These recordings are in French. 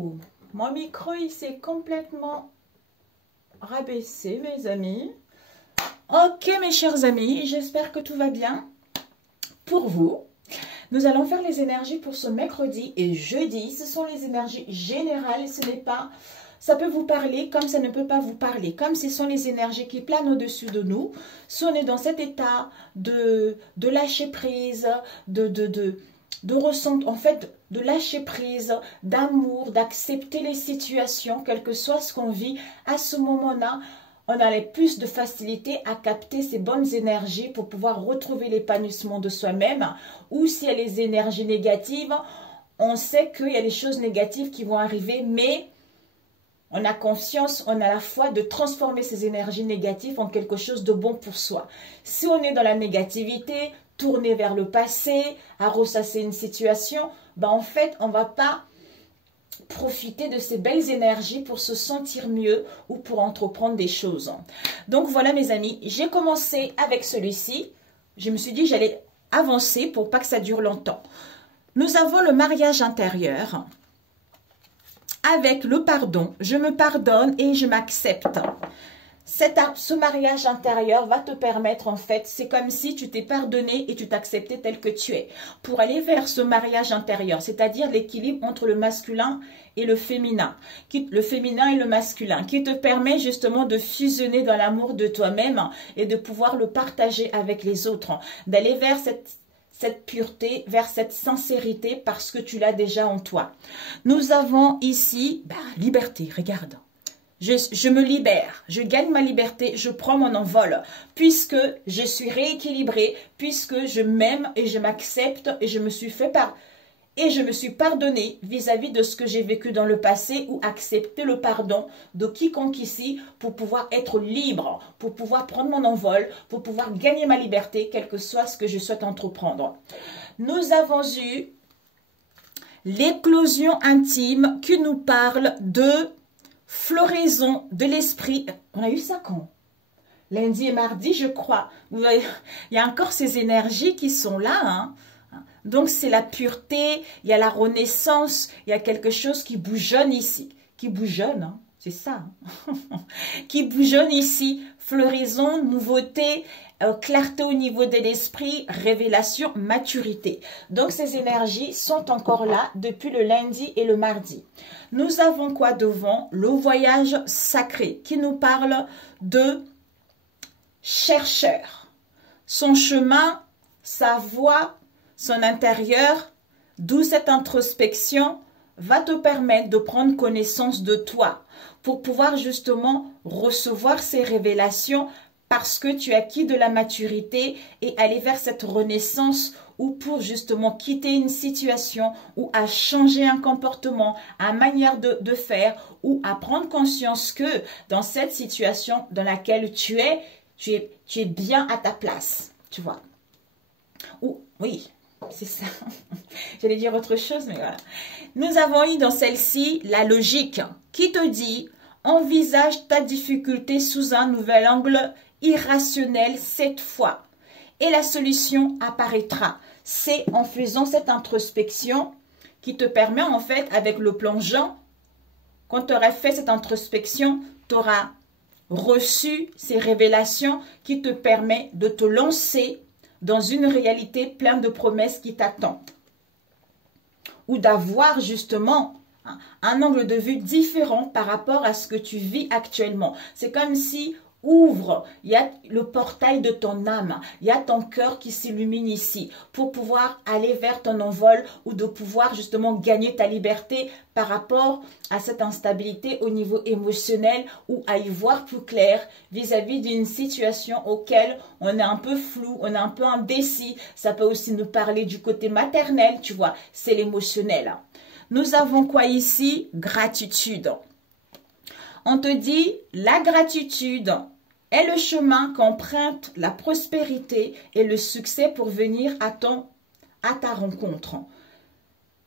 Ouh, mon micro, il s'est complètement rabaissé, mes amis. Ok, mes chers amis, j'espère que tout va bien pour vous. Nous allons faire les énergies pour ce mercredi et jeudi. Ce sont les énergies générales. Ce n'est pas... Ça peut vous parler comme ça ne peut pas vous parler. Comme ce sont les énergies qui planent au-dessus de nous. Si on est dans cet état de lâcher prise, de ressentir, en fait, de lâcher prise, d'amour, d'accepter les situations, quel que soit ce qu'on vit, à ce moment-là, on a les plus de facilité à capter ces bonnes énergies pour pouvoir retrouver l'épanouissement de soi-même. Ou s'il y a les énergies négatives, on sait qu'il y a des choses négatives qui vont arriver, mais on a conscience, on a la foi de transformer ces énergies négatives en quelque chose de bon pour soi. Si on est dans la négativité, tourner vers le passé, à ressasser une situation, ben en fait, on ne va pas profiter de ces belles énergies pour se sentir mieux ou pour entreprendre des choses. Donc voilà mes amis, j'ai commencé avec celui-ci. Je me suis dit j'allais avancer pour pas que ça dure longtemps. Nous avons le mariage intérieur avec le pardon. Je me pardonne et je m'accepte. Ce mariage intérieur va te permettre, en fait, c'est comme si tu t'es pardonné et tu t'acceptais tel que tu es. Pour aller vers ce mariage intérieur, c'est-à-dire l'équilibre entre le masculin et le féminin et le masculin, qui te permet justement de fusionner dans l'amour de toi-même et de pouvoir le partager avec les autres, d'aller vers cette pureté, vers cette sincérité parce que tu l'as déjà en toi. Nous avons ici, liberté, regarde. Je me libère, je gagne ma liberté, je prends mon envol, puisque je suis rééquilibrée, puisque je m'aime et je m'accepte et je me suis pardonné vis-à-vis de ce que j'ai vécu dans le passé ou accepter le pardon de quiconque ici pour pouvoir être libre, pour pouvoir prendre mon envol, pour pouvoir gagner ma liberté, quel que soit ce que je souhaite entreprendre. Nous avons eu l'éclosion intime qui nous parle de floraison de l'esprit. On a eu ça quand? Lundi et mardi, je crois. Il y a encore ces énergies qui sont là. Hein? Donc, c'est la pureté, il y a la renaissance, il y a quelque chose qui bougeonne ici. Qui bougeonne, hein? C'est ça. Hein? Qui bougeonne ici. Floraison, nouveauté, clarté au niveau de l'esprit, révélation, maturité. Donc, ces énergies sont encore là depuis le lundi et le mardi. Nous avons quoi devant? Le voyage sacré qui nous parle de chercheur. Son chemin, sa voie, son intérieur, d'où cette introspection va te permettre de prendre connaissance de toi pour pouvoir justement recevoir ces révélations parce que tu as acquis de la maturité et aller vers cette renaissance ou pour justement quitter une situation ou à changer un comportement, une manière de faire ou à prendre conscience que dans cette situation dans laquelle tu es bien à ta place, tu vois. Ou, oui, c'est ça. J'allais dire autre chose, mais voilà. Nous avons eu dans celle-ci la logique qui te dit envisage ta difficulté sous un nouvel angle irrationnel cette fois et la solution apparaîtra. C'est en faisant cette introspection qui te permet en fait avec le plongeon, quand tu auras fait cette introspection, tu auras reçu ces révélations qui te permettent de te lancer dans une réalité pleine de promesses qui t'attendent. Ou d'avoir justement un angle de vue différent par rapport à ce que tu vis actuellement. C'est comme si ouvre, il y a le portail de ton âme, il y a ton cœur qui s'illumine ici pour pouvoir aller vers ton envol ou de pouvoir justement gagner ta liberté par rapport à cette instabilité au niveau émotionnel ou à y voir plus clair vis-à-vis d'une situation auquel on est un peu flou, on est un peu indécis. Ça peut aussi nous parler du côté maternel, tu vois, c'est l'émotionnel. Nous avons quoi ici? Gratitude. On te dit, la gratitude est le chemin qu'emprunte la prospérité et le succès pour venir à ta rencontre.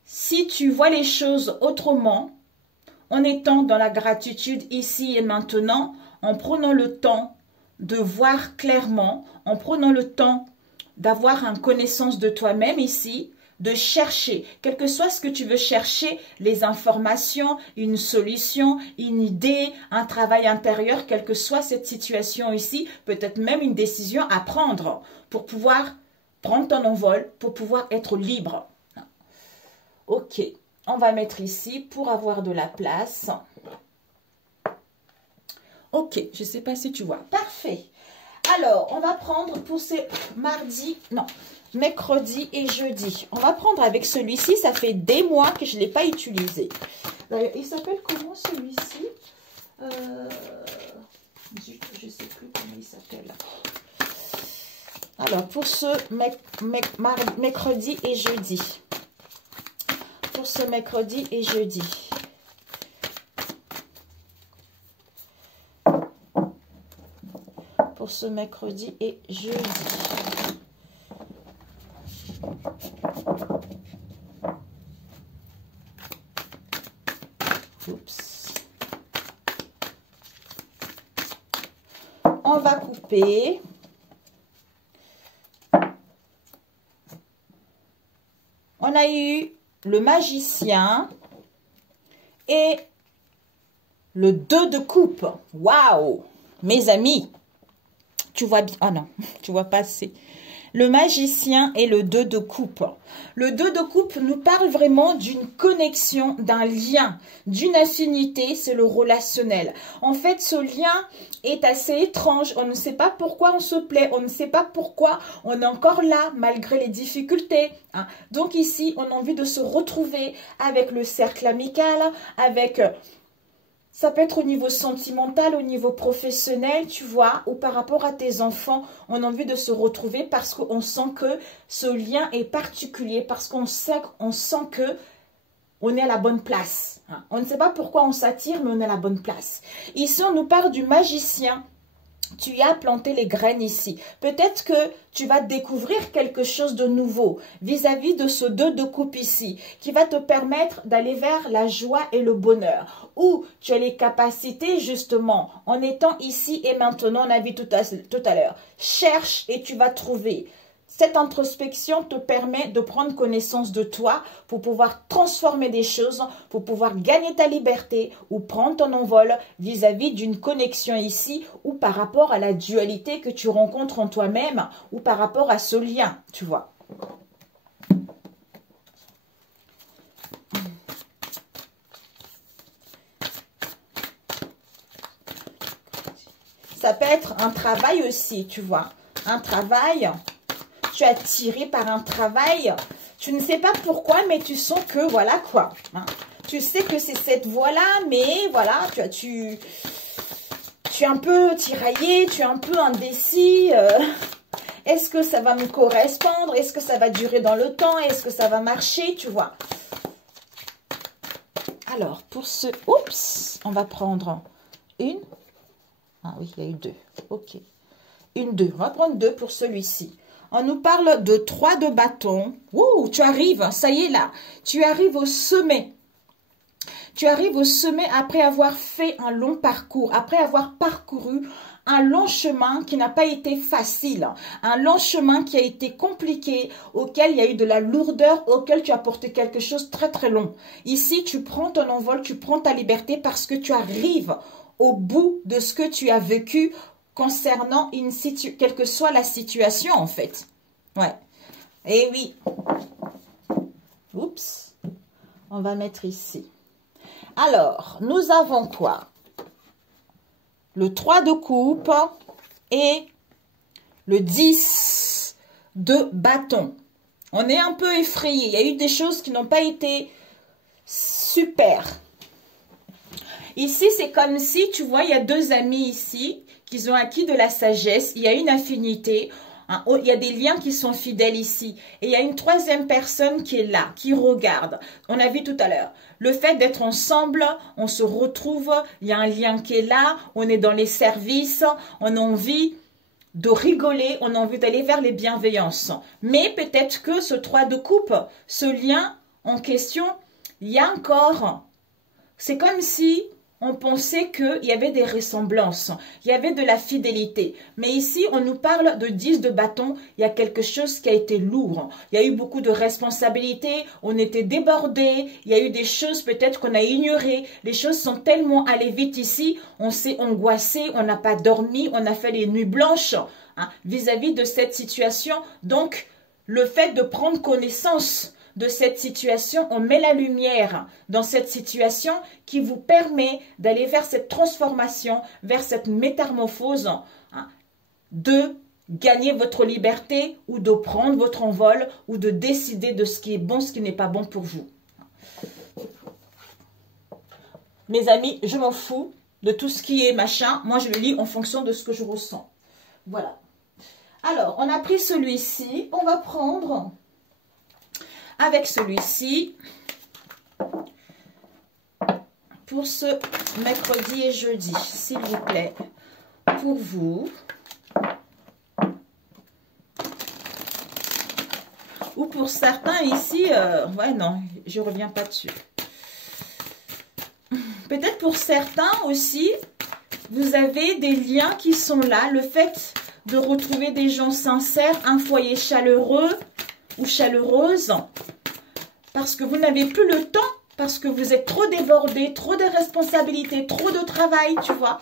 Si tu vois les choses autrement, en étant dans la gratitude ici et maintenant, en prenant le temps de voir clairement, en prenant le temps d'avoir une connaissance de toi-même ici, de chercher, quel que soit ce que tu veux chercher, les informations, une solution, une idée, un travail intérieur, quelle que soit cette situation ici, peut-être même une décision à prendre pour pouvoir prendre ton envol, pour pouvoir être libre. Ok, on va mettre ici pour avoir de la place. Ok, je ne sais pas si tu vois. Parfait. Alors, on va prendre pour ces mercredi et jeudi. On va prendre avec celui-ci. Ça fait des mois que je ne l'ai pas utilisé. Il s'appelle comment celui-ci? Je ne sais plus comment il s'appelle. Alors, pour ce mercredi et jeudi. Pour ce mercredi et jeudi. Pour ce mercredi et jeudi. Oups. On va couper. On a eu le magicien et le 2 de coupe. Waouh! Mes amis, tu vois bien. Ah non, tu vois pas assez. Le magicien et le 2 de coupe. Le 2 de coupe nous parle vraiment d'une connexion, d'un lien, d'une affinité, c'est le relationnel. En fait, ce lien est assez étrange. On ne sait pas pourquoi on se plaît, on ne sait pas pourquoi on est encore là malgré les difficultés. Hein. Donc ici, on a envie de se retrouver avec le cercle amical, avec... Ça peut être au niveau sentimental, au niveau professionnel, tu vois, ou par rapport à tes enfants, on a envie de se retrouver parce qu'on sent que ce lien est particulier, parce qu'on sent que on est à la bonne place. On ne sait pas pourquoi on s'attire, mais on est à la bonne place. Ici, on nous parle du magicien. Tu as planté les graines ici. Peut-être que tu vas découvrir quelque chose de nouveau vis-à-vis de ce 2 de coupe ici, qui va te permettre d'aller vers la joie et le bonheur. Ou tu as les capacités justement, en étant ici et maintenant, on a vu tout à l'heure. Cherche et tu vas trouver. Cette introspection te permet de prendre connaissance de toi pour pouvoir transformer des choses, pour pouvoir gagner ta liberté ou prendre ton envol vis-à-vis d'une connexion ici ou par rapport à la dualité que tu rencontres en toi-même ou par rapport à ce lien, tu vois. Ça peut être un travail aussi, tu vois. Un travail... Tu es attiré par un travail, tu ne sais pas pourquoi, mais tu sens que voilà quoi. Hein. Tu sais que c'est cette voie-là, mais voilà, tu es un peu tiraillé, tu es un peu indécis. Est-ce que ça va me correspondre? Est-ce que ça va durer dans le temps? Est-ce que ça va marcher? Tu vois. Alors, pour ce... Oups, on va prendre une. Ah oui, il y a eu 2. Ok. Une 2. On va prendre 2 pour celui-ci. On nous parle de 3 de bâton. Ouh, tu arrives, ça y est là. Tu arrives au sommet. Tu arrives au sommet après avoir fait un long parcours, après avoir parcouru un long chemin qui n'a pas été facile, un long chemin qui a été compliqué, auquel il y a eu de la lourdeur, auquel tu as porté quelque chose de très très long. Ici, tu prends ton envol, tu prends ta liberté parce que tu arrives au bout de ce que tu as vécu concernant quelle que soit la situation, en fait. Ouais. Et oui. Oups. On va mettre ici. Alors, nous avons quoi? Le 3 de coupe et le 10 de bâton. On est un peu effrayé. Il y a eu des choses qui n'ont pas été super. Ici, c'est comme si, tu vois, il y a 2 amis ici qui ont acquis de la sagesse. Il y a une affinité. Hein, il y a des liens qui sont fidèles ici. Et il y a une 3e personne qui est là, qui regarde. On a vu tout à l'heure. Le fait d'être ensemble, on se retrouve. Il y a un lien qui est là. On est dans les services. On a envie de rigoler. On a envie d'aller vers les bienveillances. Mais peut-être que ce 3 de coupe, ce lien en question, il y a encore... C'est comme si... on pensait qu'il y avait des ressemblances, il y avait de la fidélité. Mais ici, on nous parle de 10 de bâton, il y a quelque chose qui a été lourd. Il y a eu beaucoup de responsabilités, on était débordés, il y a eu des choses peut-être qu'on a ignorées. Les choses sont tellement allées vite ici, on s'est angoissé, on n'a pas dormi, on a fait les nuits blanches vis-à-vis de cette situation. Donc, le fait de prendre connaissance de cette situation, on met la lumière dans cette situation qui vous permet d'aller vers cette transformation, vers cette métamorphose, de gagner votre liberté ou de prendre votre envol ou de décider de ce qui est bon, ce qui n'est pas bon pour vous. Mes amis, je m'en fous de tout ce qui est machin. Moi, je le lis en fonction de ce que je ressens. Voilà. Alors, on a pris celui-ci. On va prendre... avec celui-ci, pour ce mercredi et jeudi, s'il vous plaît, pour vous, ou pour certains ici, ouais non, je ne reviens pas dessus. Peut-être pour certains aussi, vous avez des liens qui sont là, le fait de retrouver des gens sincères, un foyer chaleureux, ou chaleureuse, parce que vous n'avez plus le temps, parce que vous êtes trop débordé, trop de responsabilités, trop de travail, tu vois.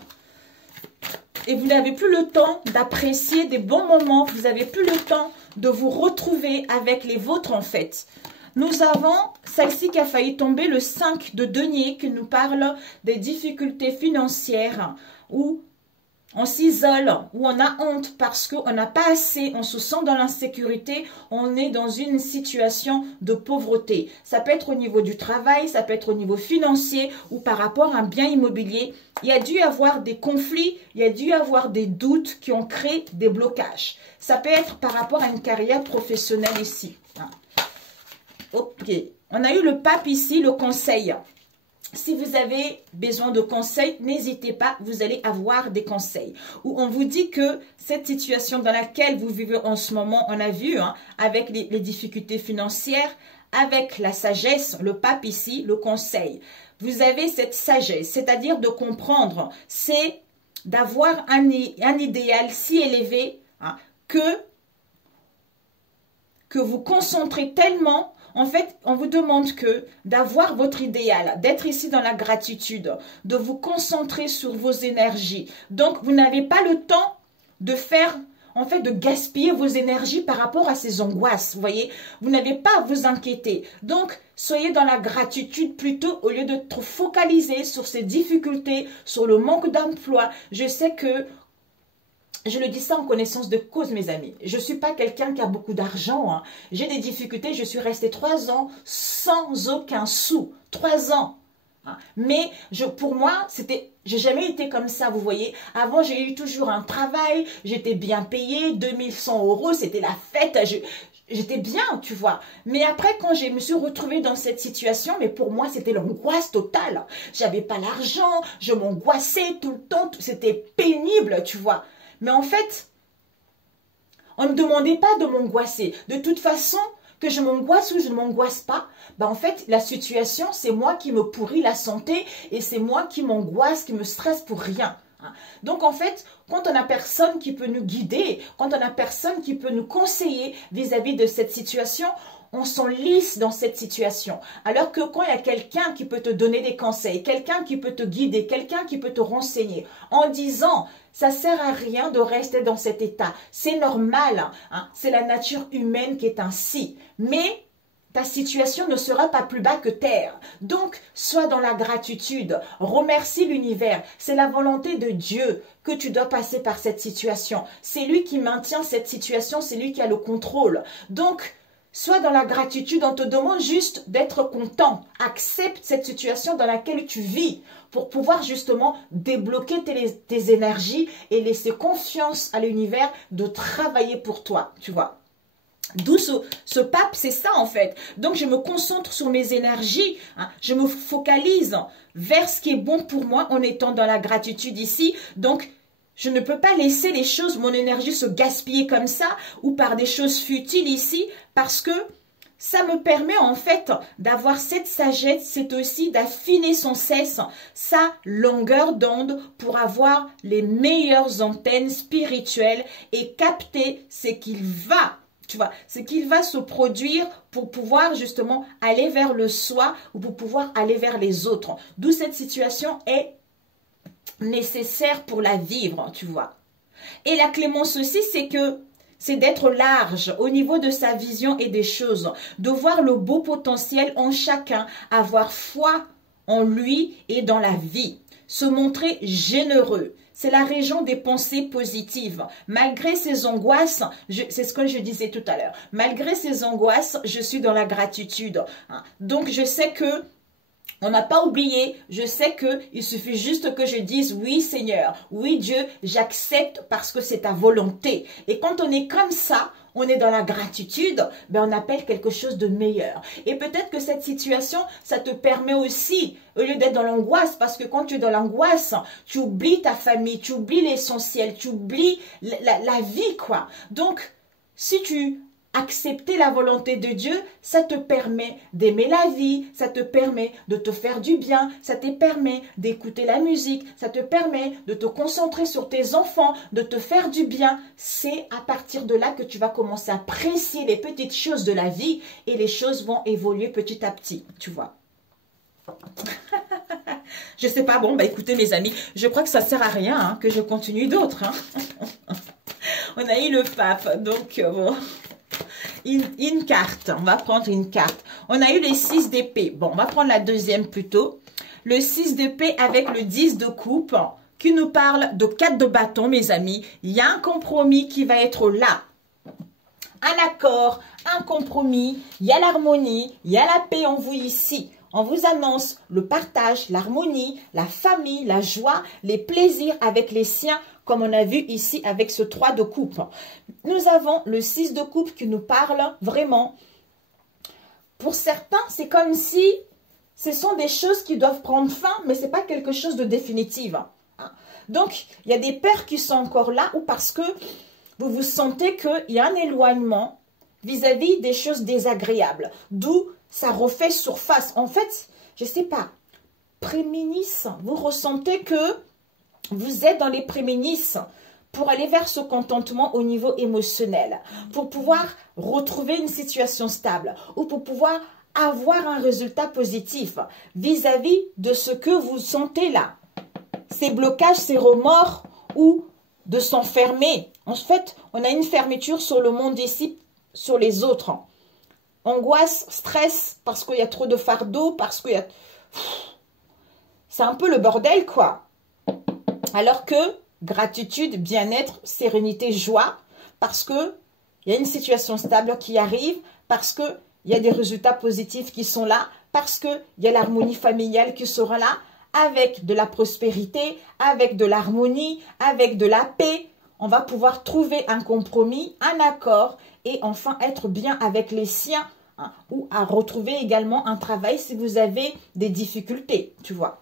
Et vous n'avez plus le temps d'apprécier des bons moments, vous n'avez plus le temps de vous retrouver avec les vôtres en fait. Nous avons celle-ci qui a failli tomber, le 5 de denier, qui nous parle des difficultés financières, où on s'isole, où on a honte parce qu'on n'a pas assez, on se sent dans l'insécurité, on est dans une situation de pauvreté. Ça peut être au niveau du travail, ça peut être au niveau financier ou par rapport à un bien immobilier. Il y a dû y avoir des conflits, il y a dû y avoir des doutes qui ont créé des blocages. Ça peut être par rapport à une carrière professionnelle ici. Ok, on a eu le pape ici, le conseil. Si vous avez besoin de conseils, n'hésitez pas, vous allez avoir des conseils. Où on vous dit que cette situation dans laquelle vous vivez en ce moment, on a vu, avec les difficultés financières, avec la sagesse, le pape ici, le conseil. Vous avez cette sagesse, c'est-à-dire de comprendre, c'est d'avoir un idéal si élevé que vous concentrez tellement. En fait, on vous demande que d'avoir votre idéal, d'être ici dans la gratitude, de vous concentrer sur vos énergies. Donc, vous n'avez pas le temps de faire, en fait, de gaspiller vos énergies par rapport à ces angoisses, vous voyez. Vous n'avez pas à vous inquiéter. Donc, soyez dans la gratitude plutôt au lieu de trop focaliser sur ces difficultés, sur le manque d'emploi. Je sais que je le dis ça en connaissance de cause, mes amis. Je ne suis pas quelqu'un qui a beaucoup d'argent. J'ai des difficultés. Je suis restée 3 ans sans aucun sou. 3 ans. Mais pour moi, j'ai jamais été comme ça, vous voyez. Avant, j'ai eu toujours un travail. J'étais bien payée. 2100 €, c'était la fête. J'étais bien, tu vois. Mais après, quand je me suis retrouvée dans cette situation, mais pour moi, c'était l'angoisse totale. J'avais pas l'argent. Je m'angoissais tout le temps. C'était pénible, tu vois. Mais en fait, on ne me demandait pas de m'angoisser. De toute façon, que je m'angoisse ou je ne m'angoisse pas, en fait, la situation, c'est moi qui me pourris la santé et c'est moi qui m'angoisse, qui me stresse pour rien. Donc, en fait, quand on n'a personne qui peut nous guider, quand on n'a personne qui peut nous conseiller vis-à-vis de cette situation, on s'enlise dans cette situation. Alors que quand il y a quelqu'un qui peut te donner des conseils, quelqu'un qui peut te guider, quelqu'un qui peut te renseigner, en disant, ça sert à rien de rester dans cet état. C'est normal, c'est la nature humaine qui est ainsi. Mais ta situation ne sera pas plus bas que terre. Donc, sois dans la gratitude. Remercie l'univers. C'est la volonté de Dieu que tu dois passer par cette situation. C'est lui qui maintient cette situation, c'est lui qui a le contrôle. Donc, sois dans la gratitude, on te demande juste d'être content. Accepte cette situation dans laquelle tu vis pour pouvoir justement débloquer tes énergies et laisser confiance à l'univers de travailler pour toi, tu vois. D'où ce pape, c'est ça en fait. Donc je me concentre sur mes énergies, je me focalise vers ce qui est bon pour moi en étant dans la gratitude ici. Donc je ne peux pas laisser les choses, mon énergie se gaspiller comme ça ou par des choses futiles ici parce que ça me permet en fait d'avoir cette sagesse, c'est aussi d'affiner sans cesse sa longueur d'onde pour avoir les meilleures antennes spirituelles et capter ce qu'il va, tu vois, ce qu'il va se produire pour pouvoir justement aller vers le soi ou pour pouvoir aller vers les autres. D'où cette situation est nécessaire pour la vivre, tu vois. Et la clémence aussi, c'est d'être large au niveau de sa vision et des choses, de voir le beau potentiel en chacun, avoir foi en lui et dans la vie, se montrer généreux. C'est la région des pensées positives. Malgré ces angoisses, c'est ce que je disais tout à l'heure, malgré ces angoisses, je suis dans la gratitude. Donc je sais que on n'a pas oublié, je sais qu'il suffit juste que je dise oui Seigneur, oui Dieu, j'accepte parce que c'est ta volonté. Et quand on est comme ça, on est dans la gratitude, ben on appelle quelque chose de meilleur. Et peut-être que cette situation, ça te permet aussi, au lieu d'être dans l'angoisse, parce que quand tu es dans l'angoisse, tu oublies ta famille, tu oublies l'essentiel, tu oublies la vie, quoi. Donc, si tu accepter la volonté de Dieu, ça te permet d'aimer la vie, ça te permet de te faire du bien, ça te permet d'écouter la musique, ça te permet de te concentrer sur tes enfants, de te faire du bien. C'est à partir de là que tu vas commencer à apprécier les petites choses de la vie et les choses vont évoluer petit à petit, tu vois. Je sais pas, bon, bah écoutez mes amis, je crois que ça sert à rien hein, que je continue d'autres. Hein. On a eu le pape, donc bon... Une carte, on va prendre une carte. On a eu les 6 d'épée. Bon, on va prendre la deuxième plutôt. Le 6 d'épée avec le 10 de coupe qui nous parle de 4 de bâton, mes amis. Il y a un compromis qui va être là. Un accord, un compromis, il y a l'harmonie, il y a la paix en vous ici. On vous annonce le partage, l'harmonie, la famille, la joie, les plaisirs avec les siens, comme on a vu ici avec ce 3 de coupe. Nous avons le 6 de coupe qui nous parle vraiment. Pour certains, c'est comme si ce sont des choses qui doivent prendre fin, mais ce n'est pas quelque chose de définitif. Donc, il y a des peurs qui sont encore là ou parce que vous vous sentez qu'il y a un éloignement vis-à-vis des choses désagréables. D'où ça refait surface. En fait, je ne sais pas, prémices, vous ressentez que vous êtes dans les prémices pour aller vers ce contentement au niveau émotionnel, pour pouvoir retrouver une situation stable ou pour pouvoir avoir un résultat positif vis-à-vis de ce que vous sentez là. Ces blocages, ces remords ou de s'enfermer. En fait, on a une fermeture sur le monde ici, sur les autres. Angoisse, stress, parce qu'il y a trop de fardeau, parce qu'il y a... C'est un peu le bordel, quoi. Alors que gratitude, bien-être, sérénité, joie, parce que il y a une situation stable qui arrive, parce que il y a des résultats positifs qui sont là, parce que il y a l'harmonie familiale qui sera là, avec de la prospérité, avec de l'harmonie, avec de la paix. On va pouvoir trouver un compromis, un accord et enfin être bien avec les siens hein, ou à retrouver également un travail si vous avez des difficultés, tu vois.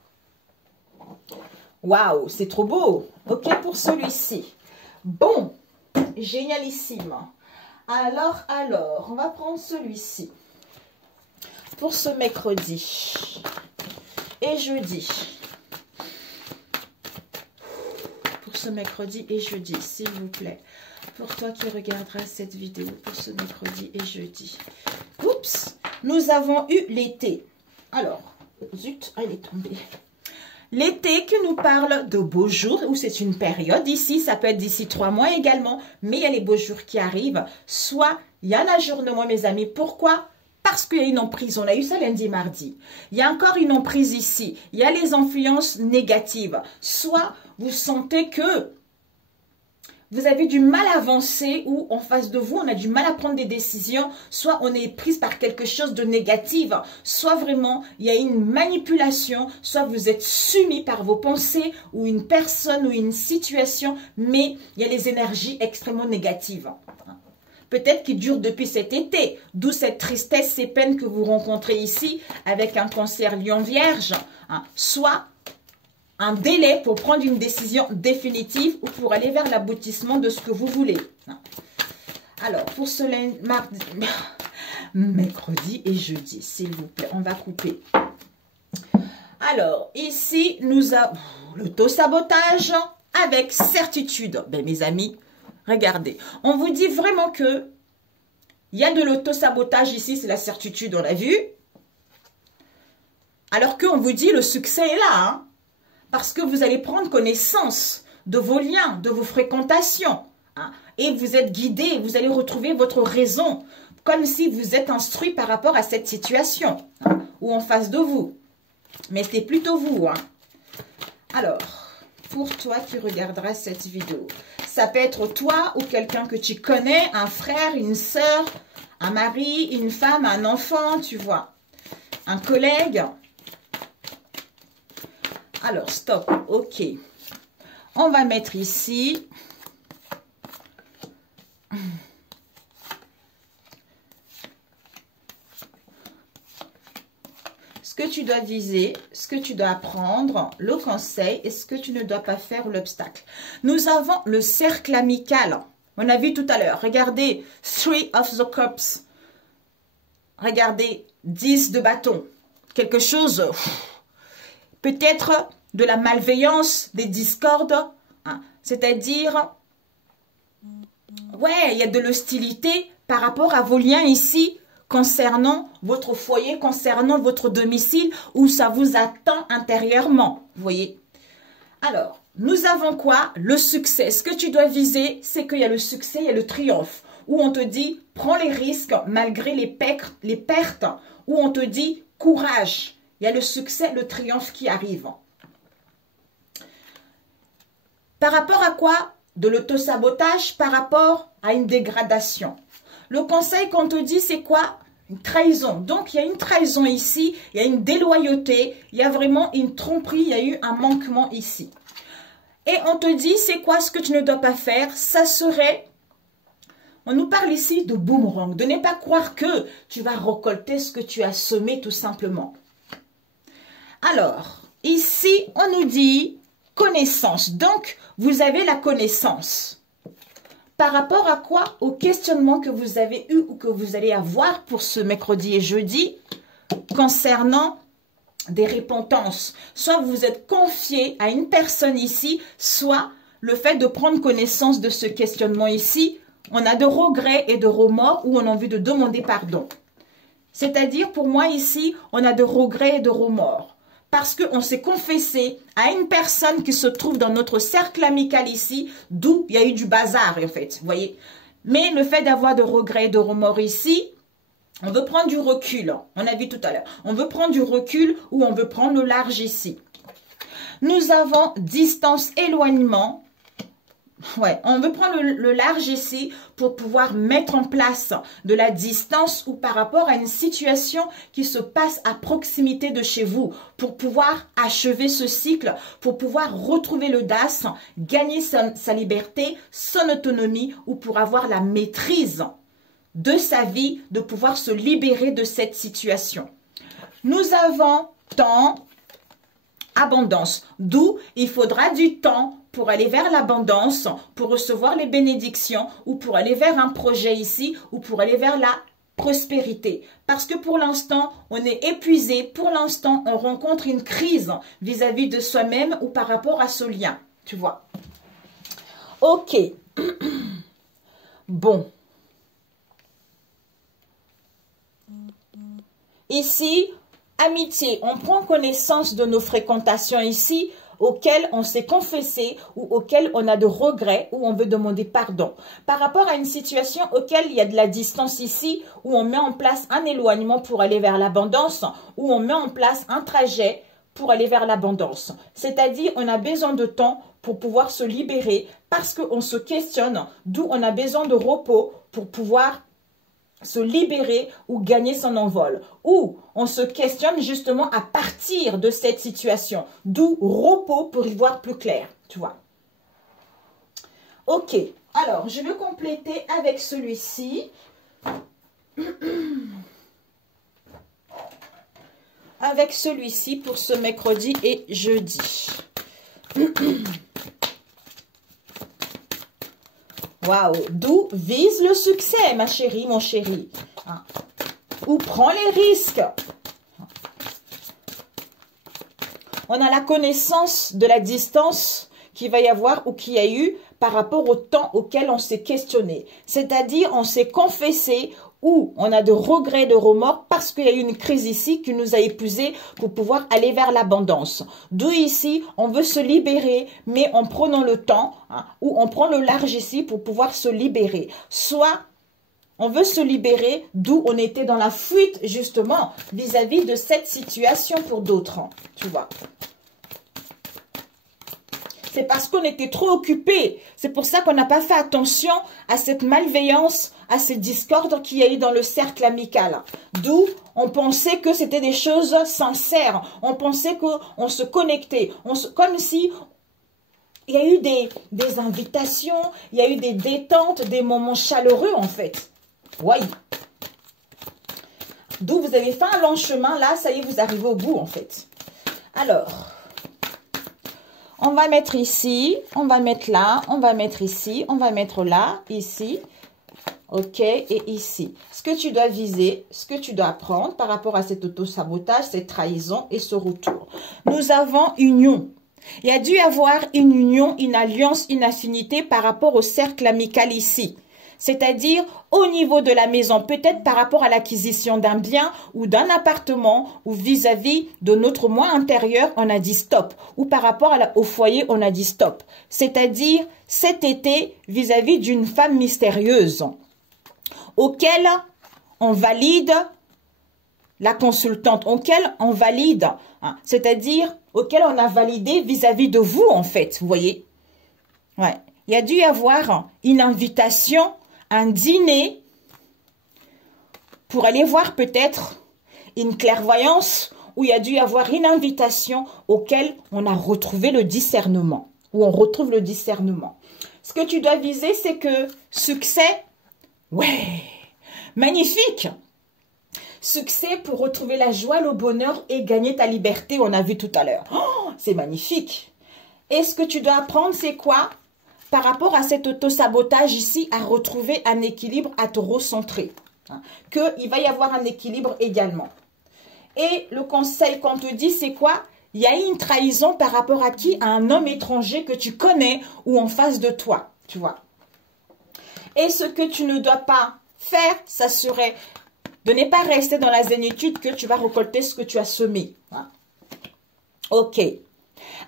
Waouh, c'est trop beau. Ok pour celui-ci. Bon, génialissime. Alors, on va prendre celui-ci. Pour ce mercredi et jeudi. Pour ce mercredi et jeudi, s'il vous plaît. Pour toi qui regarderas cette vidéo pour ce mercredi et jeudi. Oups, nous avons eu l'été. Alors, zut, elle est tombée. L'été qui nous parle de beaux jours, où c'est une période ici, ça peut être d'ici 3 mois également, mais il y a les beaux jours qui arrivent. Soit il y a l'ajournement, mes amis. Pourquoi? Parce qu'il y a une emprise. On a eu ça lundi, mardi. Il y a encore une emprise ici. Il y a les influences négatives. Soit vous sentez que vous avez du mal à avancer ou en face de vous, on a du mal à prendre des décisions. Soit on est prise par quelque chose de négatif. Soit vraiment, il y a une manipulation. Soit vous êtes soumis par vos pensées ou une personne ou une situation. Mais il y a les énergies extrêmement négatives. Peut-être qui durent depuis cet été. D'où cette tristesse, ces peines que vous rencontrez ici avec un cancer lion vierge. Soit un délai pour prendre une décision définitive ou pour aller vers l'aboutissement de ce que vous voulez. Alors, pour ce mercredi et jeudi, s'il vous plaît. On va couper. Alors, ici, nous avons l'auto-sabotage avec certitude. Ben, mes amis, regardez. On vous dit vraiment que il y a de l'auto-sabotage ici, c'est la certitude, on l'a vu. Alors qu'on vous dit le succès est là, hein, parce que vous allez prendre connaissance de vos liens, de vos fréquentations. Hein, et vous êtes guidé, vous allez retrouver votre raison, comme si vous êtes instruit par rapport à cette situation, hein, ou en face de vous. Mais c'est plutôt vous. Hein. Alors, pour toi qui regarderas cette vidéo, ça peut être toi ou quelqu'un que tu connais, un frère, une sœur, un mari, une femme, un enfant, tu vois, un collègue. Alors, stop, ok. On va mettre ici. Ce que tu dois viser, ce que tu dois apprendre, le conseil et ce que tu ne dois pas faire, l'obstacle. Nous avons le cercle amical. On a vu tout à l'heure. Regardez, 3 of the Cups. Regardez, 10 de bâton. Quelque chose... Peut-être de la malveillance, des discordes, hein, c'est-à-dire, ouais, il y a de l'hostilité par rapport à vos liens ici, concernant votre foyer, concernant votre domicile, où ça vous atteint intérieurement, vous voyez. Alors, nous avons quoi? Le succès. Ce que tu dois viser, c'est qu'il y a le succès, il y a le triomphe, où on te dit, prends les risques malgré les pertes, où on te dit, courage. Il y a le succès, le triomphe qui arrive. Par rapport à quoi? De l'autosabotage, par rapport à une dégradation. Le conseil qu'on te dit, c'est quoi? Une trahison. Donc, il y a une trahison ici, il y a une déloyauté, il y a vraiment une tromperie, il y a eu un manquement ici. Et on te dit, c'est quoi ce que tu ne dois pas faire? Ça serait... On nous parle ici de boomerang, de ne pas croire que tu vas récolter ce que tu as semé tout simplement. Alors, ici, on nous dit connaissance. Donc, vous avez la connaissance. Par rapport à quoi? Au questionnement que vous avez eu ou que vous allez avoir pour ce mercredi et jeudi concernant des réponses. Soit vous êtes confié à une personne ici, soit le fait de prendre connaissance de ce questionnement ici, on a de regrets et de remords ou on a envie de demander pardon. C'est-à-dire, pour moi ici, on a de regrets et de remords. Parce qu'on s'est confessé à une personne qui se trouve dans notre cercle amical ici, d'où il y a eu du bazar en fait, vous voyez. Mais le fait d'avoir de regrets et de remords ici, on veut prendre du recul, on a vu tout à l'heure. On veut prendre du recul ou on veut prendre le large ici. Nous avons distance, éloignement. Ouais, on veut prendre le large ici pour pouvoir mettre en place de la distance ou par rapport à une situation qui se passe à proximité de chez vous pour pouvoir achever ce cycle, pour pouvoir retrouver l'audace, gagner sa liberté, son autonomie ou pour avoir la maîtrise de sa vie, de pouvoir se libérer de cette situation. Nous avons temps, abondance, d'où il faudra du temps pour aller vers l'abondance, pour recevoir les bénédictions ou pour aller vers un projet ici ou pour aller vers la prospérité. Parce que pour l'instant, on est épuisé. Pour l'instant, on rencontre une crise vis-à-vis de soi-même ou par rapport à ce lien. Tu vois? Ok. Bon. Ici, amitié. On prend connaissance de nos fréquentations ici, auxquelles on s'est confessé ou auxquelles on a de regrets ou on veut demander pardon. Par rapport à une situation auquel il y a de la distance ici, où on met en place un éloignement pour aller vers l'abondance, où on met en place un trajet pour aller vers l'abondance. C'est-à-dire, on a besoin de temps pour pouvoir se libérer parce qu'on se questionne, d'où on a besoin de repos pour pouvoir se libérer ou gagner son envol. Ou on se questionne justement à partir de cette situation. D'où repos pour y voir plus clair. Tu vois. Ok. Alors, je vais compléter avec celui-ci. Avec celui-ci pour ce mercredi et jeudi. Waouh, d'où vise le succès, ma chérie, mon chéri. Hein. ou prends les risques. On a la connaissance de la distance qu'il va y avoir ou qu'il y a eu par rapport au temps auquel on s'est questionné. C'est-à-dire, on s'est confessé ou on a de regrets, de remords parce qu'il y a eu une crise ici qui nous a épuisés pour pouvoir aller vers l'abondance. D'où ici, on veut se libérer, mais en prenant le temps, ou on prend le large ici pour pouvoir se libérer. Soit on veut se libérer, d'où on était dans la fuite, justement, vis-à-vis de cette situation pour d'autres, tu vois. C'est parce qu'on était trop occupés. C'est pour ça qu'on n'a pas fait attention à cette malveillance, à ces discordes qu'il y a eu dans le cercle amical. D'où on pensait que c'était des choses sincères. On pensait qu'on se connectait. Comme si il y a eu des invitations, il y a eu des détentes, des moments chaleureux en fait. Oui. D'où vous avez fait un long chemin. Là, ça y est, vous arrivez au bout en fait. Alors... on va mettre ici, on va mettre là, on va mettre ici, on va mettre là, ici, ok, et ici. Ce que tu dois viser, ce que tu dois apprendre par rapport à cet auto-sabotage, cette trahison et ce retour. Nous avons union. Il y a dû y avoir une union, une alliance, une affinité par rapport au cercle amical ici. C'est-à-dire au niveau de la maison, peut-être par rapport à l'acquisition d'un bien ou d'un appartement ou vis-à-vis de notre moi intérieur, on a dit stop. Ou par rapport au foyer, on a dit stop. C'est-à-dire cet été vis-à-vis d'une femme mystérieuse auquel on valide la consultante, auquel on valide, c'est-à-dire auquel on a validé vis-à-vis de vous en fait, vous voyez. Ouais. Il y a dû y avoir une invitation, un dîner pour aller voir peut-être une clairvoyance où il y a dû y avoir une invitation auquel on a retrouvé le discernement, où on retrouve le discernement. Ce que tu dois viser, c'est que succès, ouais, magnifique. Succès pour retrouver la joie, le bonheur et gagner ta liberté, on a vu tout à l'heure. Oh, c'est magnifique. Et ce que tu dois apprendre, c'est quoi? Par rapport à cet auto-sabotage ici, à retrouver un équilibre, à te recentrer. Qu'il va y avoir un équilibre également. Et le conseil qu'on te dit, c'est quoi? Il y a une trahison par rapport à qui? À un homme étranger que tu connais ou en face de toi, tu vois. Et ce que tu ne dois pas faire, ça serait de ne pas rester dans la zénitude que tu vas récolter ce que tu as semé. Ok.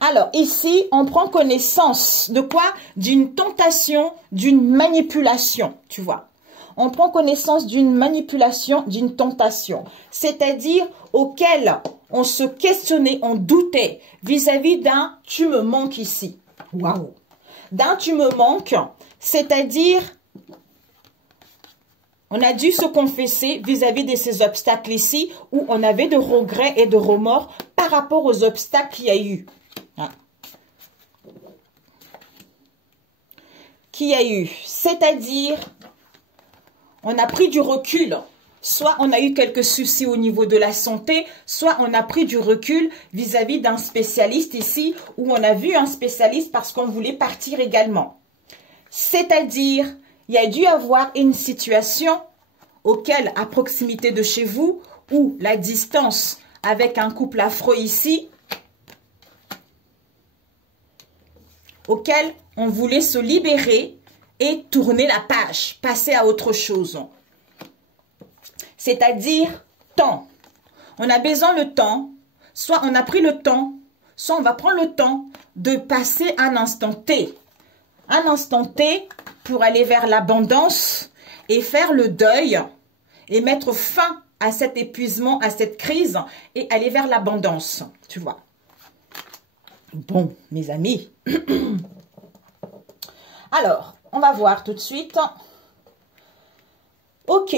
Alors, ici, on prend connaissance de quoi? D'une tentation, d'une manipulation, tu vois. On prend connaissance d'une manipulation, d'une tentation. C'est-à-dire auquel on se questionnait, on doutait vis-à-vis d'un « tu me manques ici ». Waouh! D'un « tu me manques », c'est-à-dire on a dû se confesser vis-à-vis de ces obstacles ici où on avait de regrets et de remords par rapport aux obstacles qu'il y a eu. C'est-à-dire, on a pris du recul. Soit on a eu quelques soucis au niveau de la santé, soit on a pris du recul vis-à-vis d'un spécialiste ici, où on a vu un spécialiste parce qu'on voulait partir également. C'est-à-dire, il y a dû avoir une situation auquel, à proximité de chez vous, ou la distance avec un couple affreux ici, auquel on voulait se libérer et tourner la page, passer à autre chose. C'est-à-dire temps. On a besoin le temps, soit on a pris le temps, soit on va prendre le temps de passer un instant T. Un instant T pour aller vers l'abondance et faire le deuil et mettre fin à cet épuisement, à cette crise et aller vers l'abondance, tu vois. Bon, mes amis. Alors, on va voir tout de suite. Ok.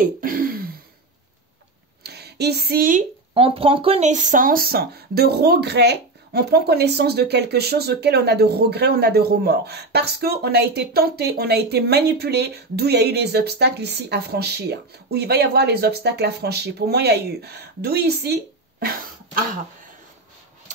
Ici, on prend connaissance de regrets. On prend connaissance de quelque chose auquel on a de regrets, on a de remords. Parce qu'on a été tenté, on a été manipulé, d'où il y a eu les obstacles ici à franchir. Où il va y avoir les obstacles à franchir. Pour moi, il y a eu. D'où ici... ah.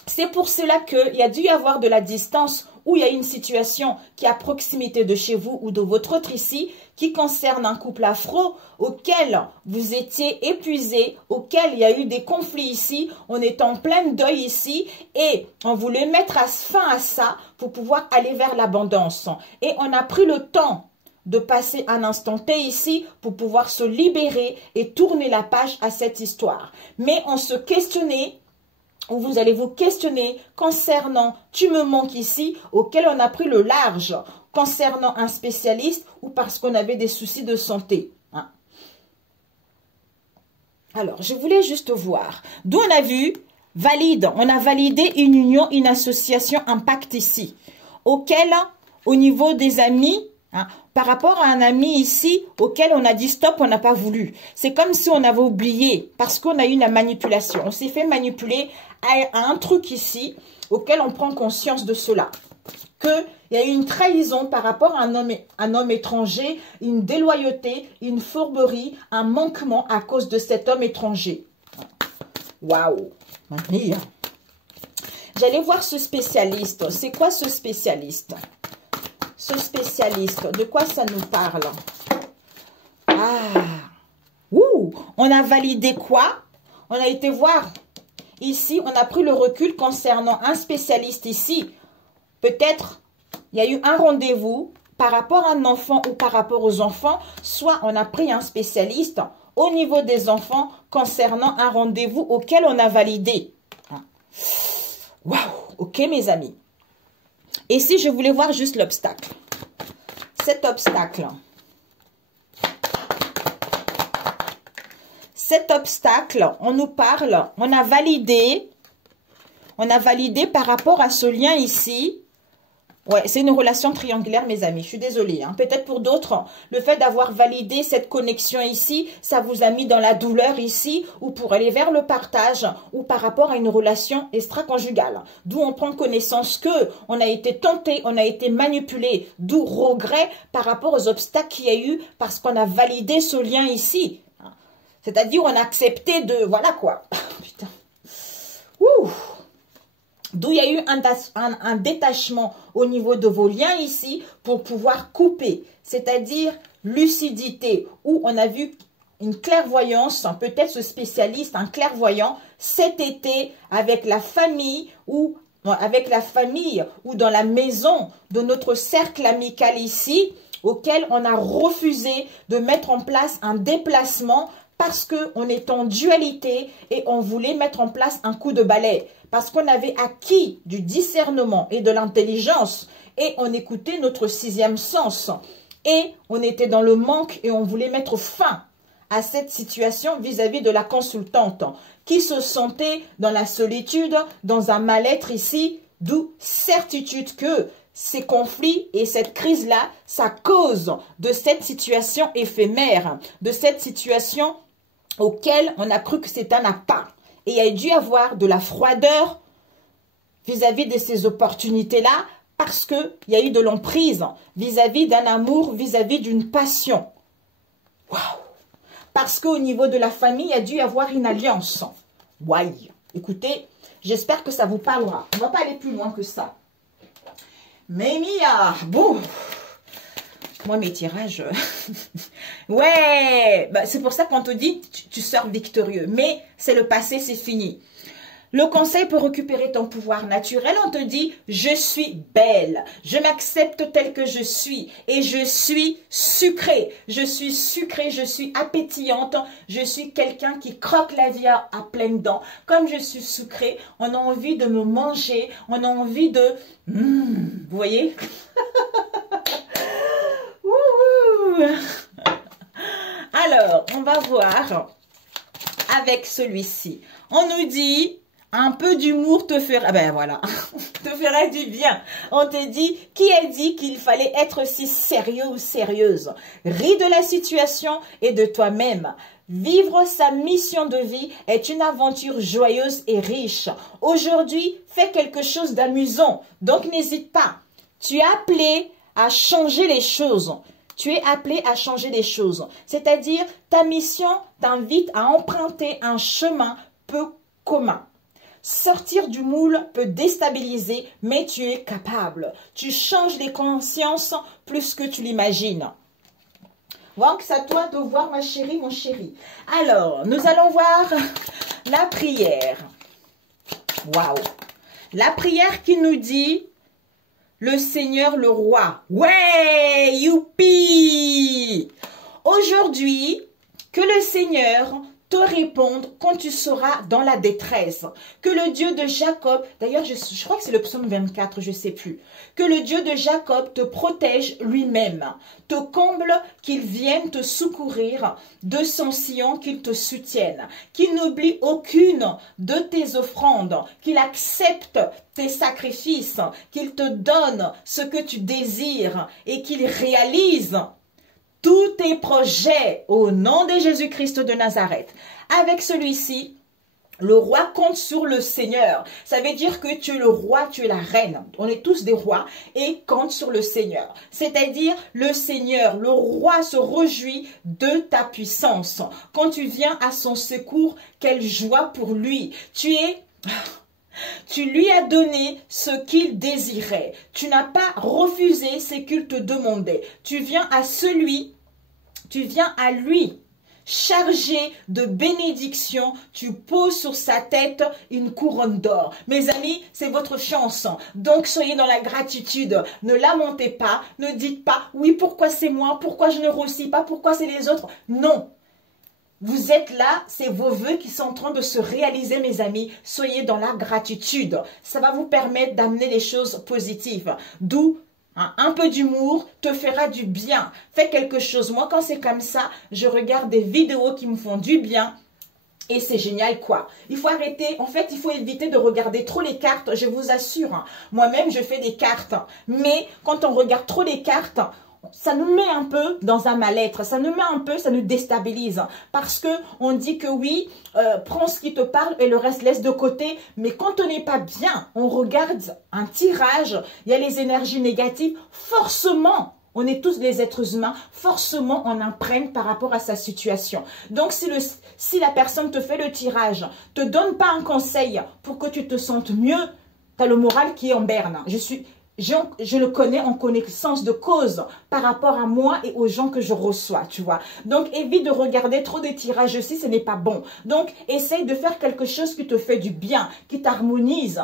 C'est pour cela qu'il y a dû y avoir de la distance ou il y a une situation qui est à proximité de chez vous ou de votre autre ici, qui concerne un couple afro auquel vous étiez épuisé, auquel il y a eu des conflits ici, on est en plein deuil ici et on voulait mettre fin à ça pour pouvoir aller vers l'abondance. Et on a pris le temps de passer un instant T ici pour pouvoir se libérer et tourner la page à cette histoire. Mais on se questionnait, ou vous allez vous questionner concernant « tu me manques ici » auquel on a pris le large, concernant un spécialiste ou parce qu'on avait des soucis de santé. Hein. Alors, je voulais juste voir. D'où on a vu, valide, on a validé une union, une association, un pacte ici, auquel, au niveau des amis, hein, par rapport à un ami ici, auquel on a dit stop, on n'a pas voulu. C'est comme si on avait oublié, parce qu'on a eu la manipulation. On s'est fait manipuler à un truc ici, auquel on prend conscience de cela. Qu'il y a eu une trahison par rapport à un homme étranger, une déloyauté, une fourberie, un manquement à cause de cet homme étranger. Waouh! J'allais voir ce spécialiste. C'est quoi ce spécialiste? Ce spécialiste, de quoi ça nous parle? Ah! Ouh! On a validé quoi? On a été voir. Ici, on a pris le recul concernant un spécialiste ici. Peut-être, il y a eu un rendez-vous par rapport à un enfant ou par rapport aux enfants. Soit on a pris un spécialiste au niveau des enfants concernant un rendez-vous auquel on a validé. Waouh! Ok, mes amis. Et si je voulais voir juste l'obstacle. Cet obstacle. Cet obstacle, on nous parle, on a validé par rapport à ce lien ici. Ouais, c'est une relation triangulaire, mes amis. Je suis désolée. Hein. Peut-être pour d'autres, le fait d'avoir validé cette connexion ici, ça vous a mis dans la douleur ici, ou pour aller vers le partage, ou par rapport à une relation extra-conjugale. D'où on prend connaissance que on a été tenté, on a été manipulé. D'où regret par rapport aux obstacles qu'il y a eu, parce qu'on a validé ce lien ici. C'est-à-dire, on a accepté de... Voilà quoi. Putain. Ouh. D'où il y a eu un détachement au niveau de vos liens ici pour pouvoir couper. C'est-à-dire lucidité. Ou on a vu une clairvoyance, peut-être ce spécialiste, un clairvoyant, cet été avec la famille ou dans la maison de notre cercle amical ici, auquel on a refusé de mettre en place un déplacement parce qu'on est en dualité et on voulait mettre en place un coup de balai. Parce qu'on avait acquis du discernement et de l'intelligence et on écoutait notre sixième sens. Et on était dans le manque et on voulait mettre fin à cette situation vis-à-vis de la consultante qui se sentait dans la solitude, dans un mal-être ici, d'où certitude que ces conflits et cette crise-là, ça cause de cette situation éphémère, de cette situation auquel on a cru que c'était un appât. Et il a dû avoir de la froideur vis-à-vis de ces opportunités-là parce qu'il y a eu de l'emprise vis-à-vis d'un amour, vis-à-vis d'une passion. Waouh! Parce qu'au niveau de la famille, il y a dû y avoir une alliance. Waouh! Écoutez, j'espère que ça vous parlera. On ne va pas aller plus loin que ça. Mais Mia, bon... Moi, mes tirages... ouais, bah, c'est pour ça qu'on te dit, tu sors victorieux. Mais c'est le passé, c'est fini. Le conseil pour récupérer ton pouvoir naturel, on te dit, je suis belle, je m'accepte telle que je suis et je suis sucrée, je suis appétillante, je suis quelqu'un qui croque la vie à pleines dents. Comme je suis sucrée, on a envie de me manger, on a envie de... vous voyez? Alors, on va voir avec celui-ci. On nous dit... Un peu d'humour te ferait, ben voilà, te ferait du bien. On te dit, qui a dit qu'il fallait être si sérieux ou sérieuse? Ris de la situation et de toi-même. Vivre sa mission de vie est une aventure joyeuse et riche. Aujourd'hui, fais quelque chose d'amusant, donc n'hésite pas. Tu es appelé à changer les choses. Tu es appelé à changer les choses. C'est-à-dire, ta mission t'invite à emprunter un chemin peu commun. Sortir du moule peut déstabiliser, mais tu es capable. Tu changes les consciences plus que tu l'imagines. Donc, c'est à toi de voir, ma chérie, mon chéri. Alors, nous allons voir la prière. Waouh! La prière qui nous dit, le Seigneur, le roi. Ouais! Youpi! Aujourd'hui, que le Seigneur te réponde quand tu seras dans la détresse. Que le Dieu de Jacob, d'ailleurs je crois que c'est le psaume 24, je ne sais plus. Que le Dieu de Jacob te protège lui-même, te comble, qu'il vienne te secourir de son sillon, qu'il te soutienne, qu'il n'oublie aucune de tes offrandes, qu'il accepte tes sacrifices, qu'il te donne ce que tu désires et qu'il réalise tous tes projets au nom de Jésus-Christ de Nazareth. Avec celui-ci, le roi compte sur le Seigneur. Ça veut dire que tu es le roi, tu es la reine. On est tous des rois et compte sur le Seigneur. C'est-à-dire le Seigneur, le roi se réjouit de ta puissance. Quand tu viens à son secours, quelle joie pour lui. Tu lui as donné ce qu'il désirait. Tu n'as pas refusé ce qu'il te demandait. Tu viens à lui, chargé de bénédiction. Tu poses sur sa tête une couronne d'or. Mes amis, c'est votre chance. Donc, soyez dans la gratitude. Ne lamentez pas. Ne dites pas, oui, pourquoi c'est moi? Pourquoi je ne réussis pas? Pourquoi c'est les autres? Non. Vous êtes là, c'est vos vœux qui sont en train de se réaliser, mes amis. Soyez dans la gratitude. Ça va vous permettre d'amener des choses positives. D'où un peu d'humour te fera du bien. Fais quelque chose. Moi, quand c'est comme ça, je regarde des vidéos qui me font du bien. Et c'est génial, quoi. Il faut arrêter. En fait, il faut éviter de regarder trop les cartes. Je vous assure. Moi-même, je fais des cartes. Mais quand on regarde trop les cartes, ça nous met un peu dans un mal-être, ça nous met un peu, ça nous déstabilise. Parce que on dit que oui, prends ce qui te parle et le reste laisse de côté. Mais quand on n'est pas bien, on regarde un tirage, il y a les énergies négatives, forcément, on est tous des êtres humains, forcément on imprègne par rapport à sa situation. Donc si la personne te fait le tirage, te donne pas un conseil pour que tu te sentes mieux, tu as le moral qui est en berne. Je le connais en connaissance de cause par rapport à moi et aux gens que je reçois, tu vois. Donc, évite de regarder trop de tirages aussi, ce n'est pas bon. Donc, essaye de faire quelque chose qui te fait du bien, qui t'harmonise,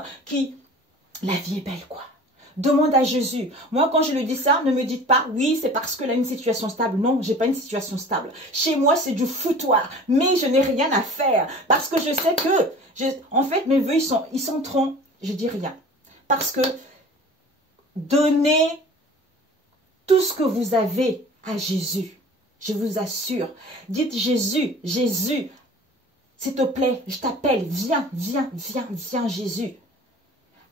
La vie est belle, quoi. Demande à Jésus. Moi, quand je lui dis ça, ne me dites pas, oui, c'est parce que là, une situation stable. Non, j'ai pas une situation stable. Chez moi, c'est du foutoir. Mais je n'ai rien à faire. Parce que je sais que, en fait, mes vœux, ils sont troncs. Je dis rien. Parce que, donnez tout ce que vous avez à Jésus. Je vous assure. Dites Jésus, Jésus, s'il te plaît, je t'appelle. Viens, viens, viens, viens Jésus.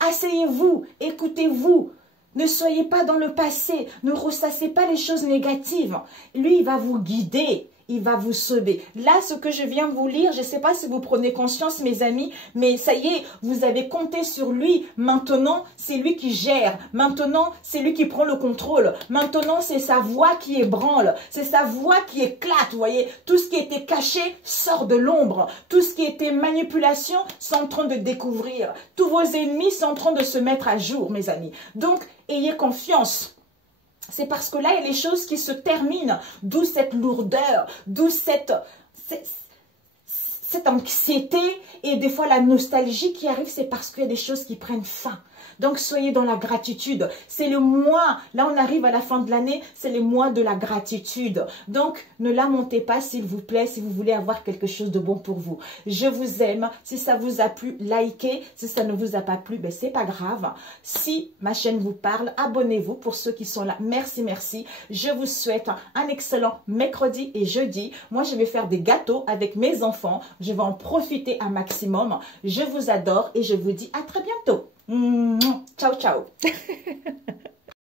Asseyez-vous, écoutez-vous. Ne soyez pas dans le passé. Ne ressassez pas les choses négatives. Lui, il va vous guider. Il va vous sauver. Là, ce que je viens vous lire, je ne sais pas si vous prenez conscience, mes amis, mais ça y est, vous avez compté sur lui. Maintenant, c'est lui qui gère. Maintenant, c'est lui qui prend le contrôle. Maintenant, c'est sa voix qui ébranle. C'est sa voix qui éclate, vous voyez. Tout ce qui était caché sort de l'ombre. Tout ce qui était manipulation, sont en train de découvrir. Tous vos ennemis sont en train de se mettre à jour, mes amis. Donc, ayez confiance. C'est parce que là, il y a les choses qui se terminent. D'où cette lourdeur, d'où cette anxiété et des fois la nostalgie qui arrive, c'est parce qu'il y a des choses qui prennent fin. Donc, soyez dans la gratitude. C'est le mois, là on arrive à la fin de l'année, c'est le mois de la gratitude. Donc, ne lamentez pas s'il vous plaît, si vous voulez avoir quelque chose de bon pour vous. Je vous aime. Si ça vous a plu, likez. Si ça ne vous a pas plu, ben c'est pas grave. Si ma chaîne vous parle, abonnez-vous pour ceux qui sont là. Merci, merci. Je vous souhaite un excellent mercredi et jeudi. Moi, je vais faire des gâteaux avec mes enfants. Je vais en profiter un maximum. Je vous adore et je vous dis à très bientôt. Ciao, ciao.